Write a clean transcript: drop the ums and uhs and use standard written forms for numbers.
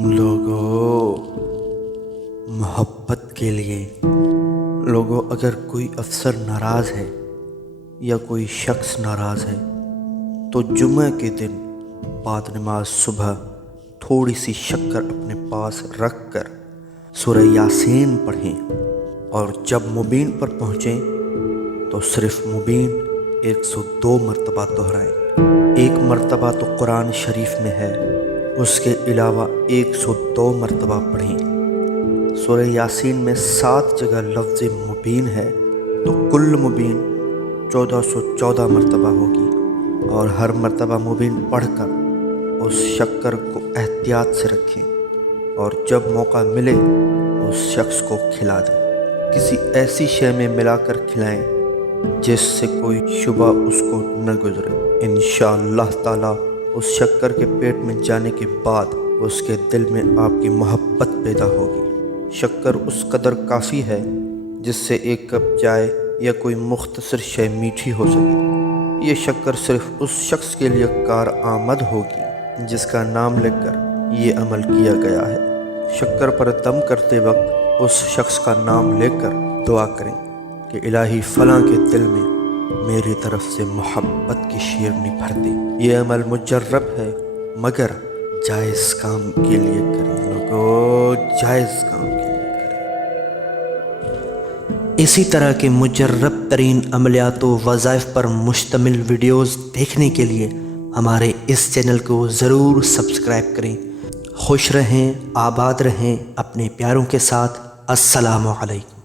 लोगों, मोहब्बत के लिए लोगों, अगर कोई अफसर नाराज़ है या कोई शख्स नाराज़ है तो जुम्मे के दिन बाद नमाज सुबह थोड़ी सी शक्कर अपने पास रख कर सूरह यासीन पढ़ें और जब मुबीन पर पहुँचें तो सिर्फ़ मुबीन 102 मरतबा दोहराएं। एक मरतबा तो कुरान शरीफ में है, उसके अलावा 102 मरतबा पढ़ें। सूरह यासीन में 7 जगह लफ्ज़ मुबीन है तो कुल मुबीन 1414 मरतबा होगी और हर मरतबा मुबीन पढ़कर उस शक्कर को एहतियात से रखें और जब मौका मिले उस शख्स को खिला दें। किसी ऐसी शय में मिलाकर खिलाएं जिससे कोई शुबा उसको न गुजरे। इंशाअल्लाह ताला उस शक्कर के पेट में जाने के बाद उसके दिल में आपकी मोहब्बत पैदा होगी। शक्कर उस कदर काफ़ी है जिससे एक कप चाय या कोई मुख्तसर शय मीठी हो सके। ये शक्कर सिर्फ़ उस शख्स के लिए कार आमद होगी जिसका नाम लेकर ये अमल किया गया है। शक्कर पर दम करते वक्त उस शख्स का नाम लेकर दुआ करें कि इलाही फ़लाँ के दिल में मेरी तरफ से मोहब्बत की शेरनी भर दे। ये अमल मुजर्रब है मगर जायज़ काम के लिए करें लोगों, जायज़ काम के लिए करें। इसी तरह के मुजर्रब तरीन अमलियात व वज़ाइफ पर मुश्तमिल वीडियोज़ देखने के लिए हमारे इस चैनल को ज़रूर सब्सक्राइब करें। खुश रहें, आबाद रहें अपने प्यारों के साथ। अस्सलामु अलैकुम।